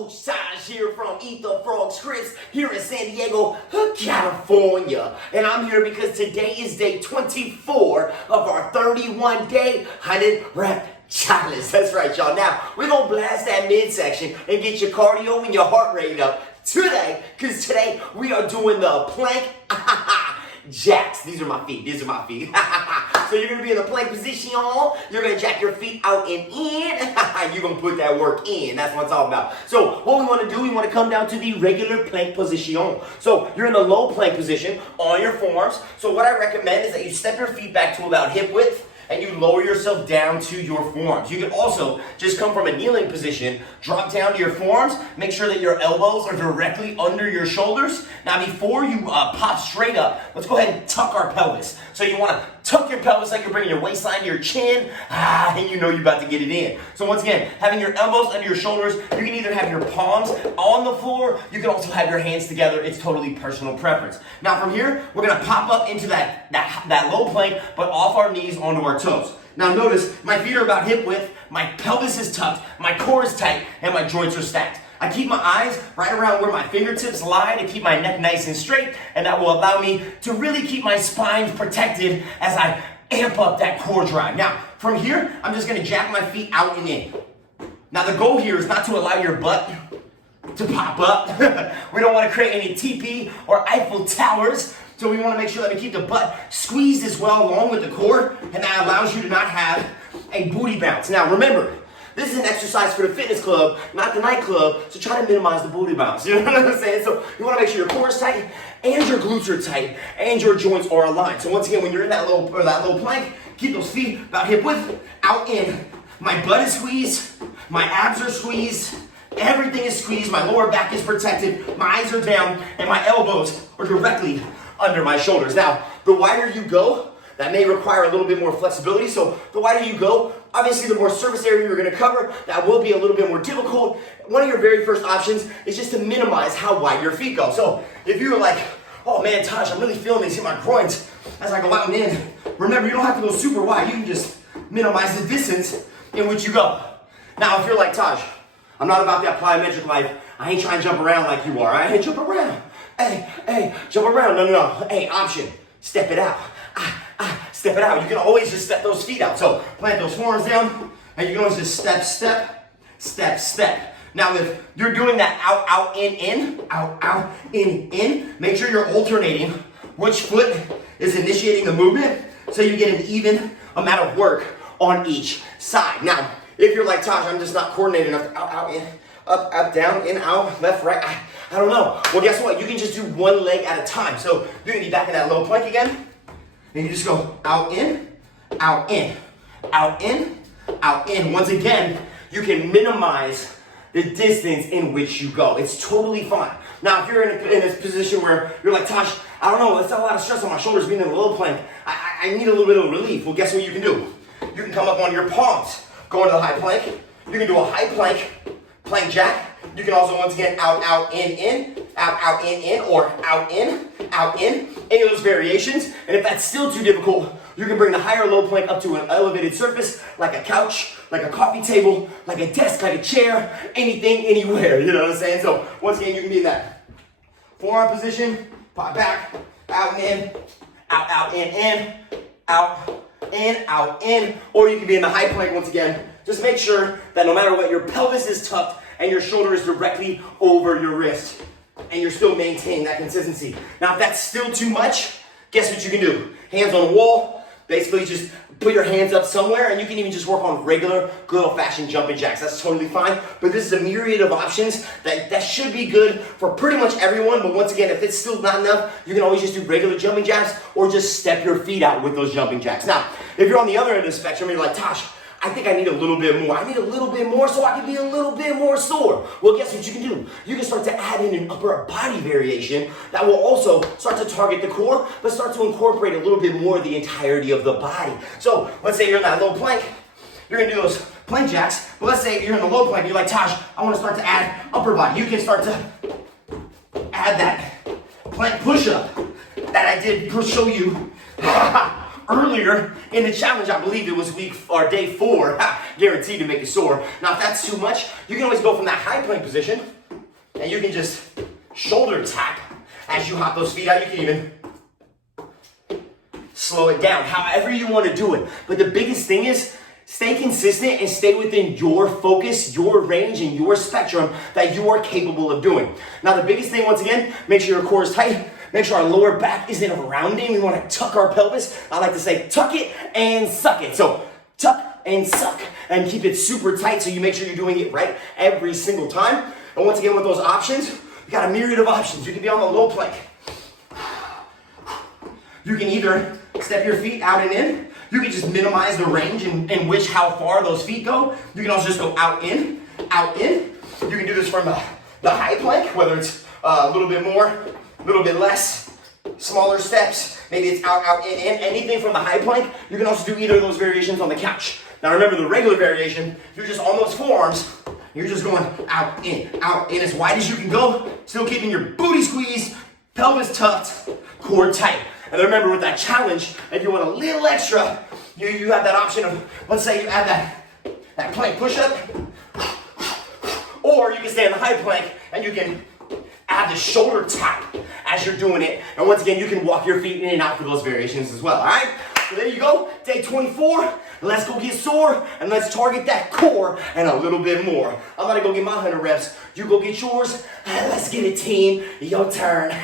Coach Taj here from ETFF Scripps here in San Diego, California. And I'm here because today is day 24 of our 31-day 100-rep challenge. That's right, y'all. Now, we're going to blast that midsection and get your cardio and your heart rate up today, because today we are doing the plank jacks. These are my feet. So you're going to be in the plank position, y'all. You're going to jack your feet out and in. You're going to put that work in. That's what I'm talking about. So what we want to do, we want to come down to the regular plank position. So you're in the low plank position on your forearms. So what I recommend is that you step your feet back to about hip width and you lower yourself down to your forearms. You can also just come from a kneeling position, drop down to your forearms, make sure that your elbows are directly under your shoulders. Now before you pop straight up, let's go ahead and tuck our pelvis. So you wanna tuck your pelvis like you're bringing your waistline to your chin, and you know you're about to get it in. So once again, having your elbows under your shoulders, you can either have your palms on the floor, you can also have your hands together. It's totally personal preference. Now from here, we're gonna pop up into that low plank, but off our knees onto our toes. Now notice, my feet are about hip width, my pelvis is tucked, my core is tight, and my joints are stacked. I keep my eyes right around where my fingertips lie to keep my neck nice and straight, and that will allow me to really keep my spine protected as I amp up that core drive. Now, from here, I'm just gonna jack my feet out and in. Now, the goal here is not to allow your butt to pop up. We don't wanna create any TP or Eiffel Towers, so we wanna make sure that we keep the butt squeezed as well along with the core, and that allows you to not have a booty bounce. Now, remember, this is an exercise for the fitness club, not the nightclub, so try to minimize the booty bounce. You know what I'm saying? So you want to make sure your core is tight, and your glutes are tight, and your joints are aligned. So once again, when you're in that low plank, keep those feet about hip width, out in. My butt is squeezed, my abs are squeezed, everything is squeezed, my lower back is protected, my eyes are down, and my elbows are directly under my shoulders. Now, the wider you go, that may require a little bit more flexibility. So the wider you go, obviously the more surface area you're gonna cover, that will be a little bit more difficult. One of your very first options is just to minimize how wide your feet go. So if you're like, oh man, Taj, I'm really feeling these in my groins as I go out and in, remember, you don't have to go super wide. You can just minimize the distance in which you go. Now, if you're like, Taj, I'm not about that plyometric life. I ain't trying to jump around like you are. I ain't jump around. Hey, jump around. No. Hey, option, step it out. Step it out. You can always just step those feet out. So plant those forearms down, and you can always just step. Now if you're doing that out, in, make sure you're alternating which foot is initiating the movement so you get an even amount of work on each side. Now, if you're like, Taj, I'm just not coordinated enough, out, in, up, down, in, out, left, right, I don't know. Well, guess what? You can just do one leg at a time. So you're gonna be back in that low plank again. And you just go out, in, out, in, out, in, out, in. Once again, you can minimize the distance in which you go. It's totally fine. Now, if you're in this position where you're like, Tosh, I don't know, that's not a lot of stress on my shoulders being in the low plank. I need a little bit of relief. Well, guess what you can do? You can come up on your palms, go into the high plank. You can do a high plank, plank jack. You can also, once again, out, in, out, in, or out, in, any of those variations. And if that's still too difficult, you can bring the higher low plank up to an elevated surface, like a couch, like a coffee table, like a desk, like a chair, anything, anywhere, you know what I'm saying? So, once again, you can be in that forearm position, pop back, out, in, out, in, or you can be in the high plank once again. Just make sure that no matter what, your pelvis is tucked and your shoulder is directly over your wrist, and you're still maintaining that consistency. Now, if that's still too much, guess what you can do? Hands on the wall, basically just put your hands up somewhere, and you can even just work on regular, good old-fashioned jumping jacks. That's totally fine, but this is a myriad of options that should be good for pretty much everyone, but once again, if it's still not enough, you can always just do regular jumping jacks or just step your feet out with those jumping jacks. Now, if you're on the other end of the spectrum, you're like, Tosh, I think I need a little bit more. I need a little bit more so I can be a little bit more sore. Well, guess what you can do? You can start to add in an upper body variation that will also start to target the core, but start to incorporate a little bit more of the entirety of the body. So let's say you're in that low plank. You're gonna do those plank jacks, but let's say you're in the low plank. You're like, Taj, I wanna start to add upper body. You can start to add that plank push-up that I did show you earlier in the challenge, I believe it was day 4, guaranteed to make you sore. Now, if that's too much, you can always go from that high plank position, and you can just shoulder tap as you hop those feet out. You can even slow it down, however you want to do it. But the biggest thing is, stay consistent and stay within your focus, your range, and your spectrum that you are capable of doing. Now, the biggest thing, once again, make sure your core is tight. Make sure our lower back isn't rounding. We want to tuck our pelvis. I like to say tuck it and suck it. So tuck and suck and keep it super tight so you make sure you're doing it right every single time. And once again, with those options, you got a myriad of options. You can be on the low plank. You can either step your feet out and in. You can just minimize the range in which how far those feet go. You can also just go out, in, out, in. You can do this from the high plank, whether it's a little bit more, a little bit less, smaller steps. Maybe it's out, out, in, anything from the high plank. You can also do either of those variations on the couch. Now remember the regular variation, you're just on those forearms. You're just going out, in, as wide as you can go. Still keeping your booty squeezed, pelvis tucked, core tight. And remember with that challenge, if you want a little extra, you have that option of, let's say you add that plank push-up, or you can stay in the high plank and you can add the shoulder tap as you're doing it. And once again, you can walk your feet in and out for those variations as well, all right? So there you go, day 24. Let's go get sore and let's target that core and a little bit more. I'm gonna go get my 100 reps. You go get yours, and let's get it, team. Your turn.